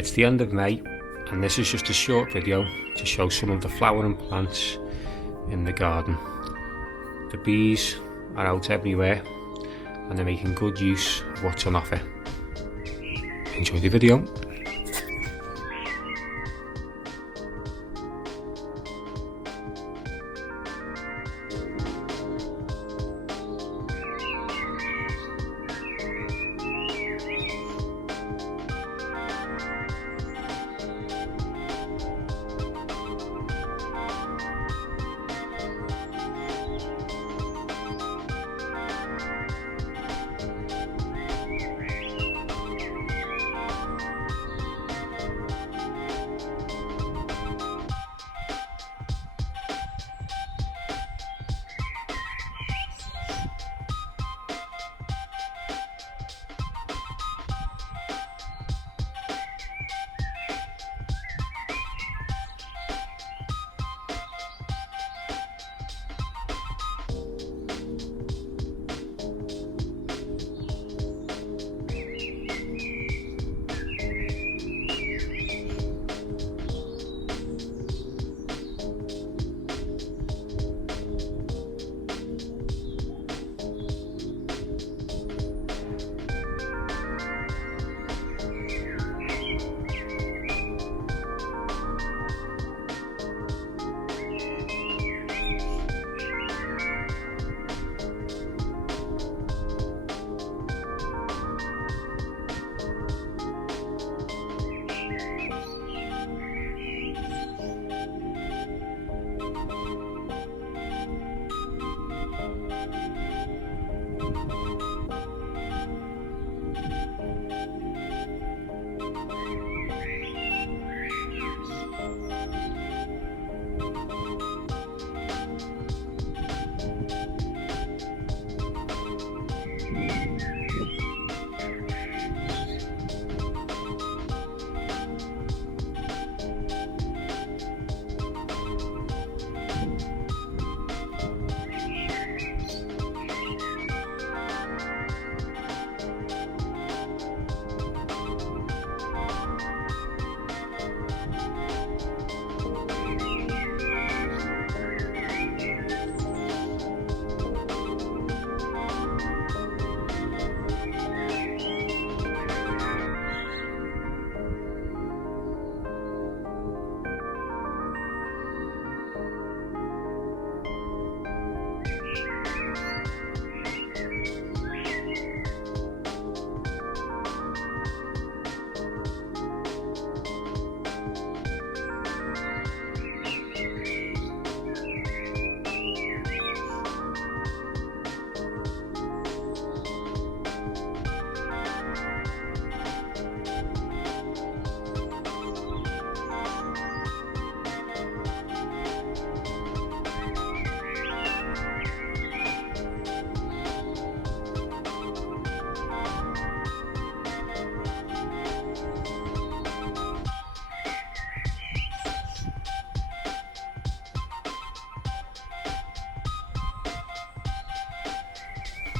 It's the end of May, and this is just a short video to show some of the flowering plants in the garden. The bees are out everywhere and they're making good use of what's on offer. Enjoy the video.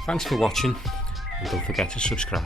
Thanks for watching, and don't forget to subscribe.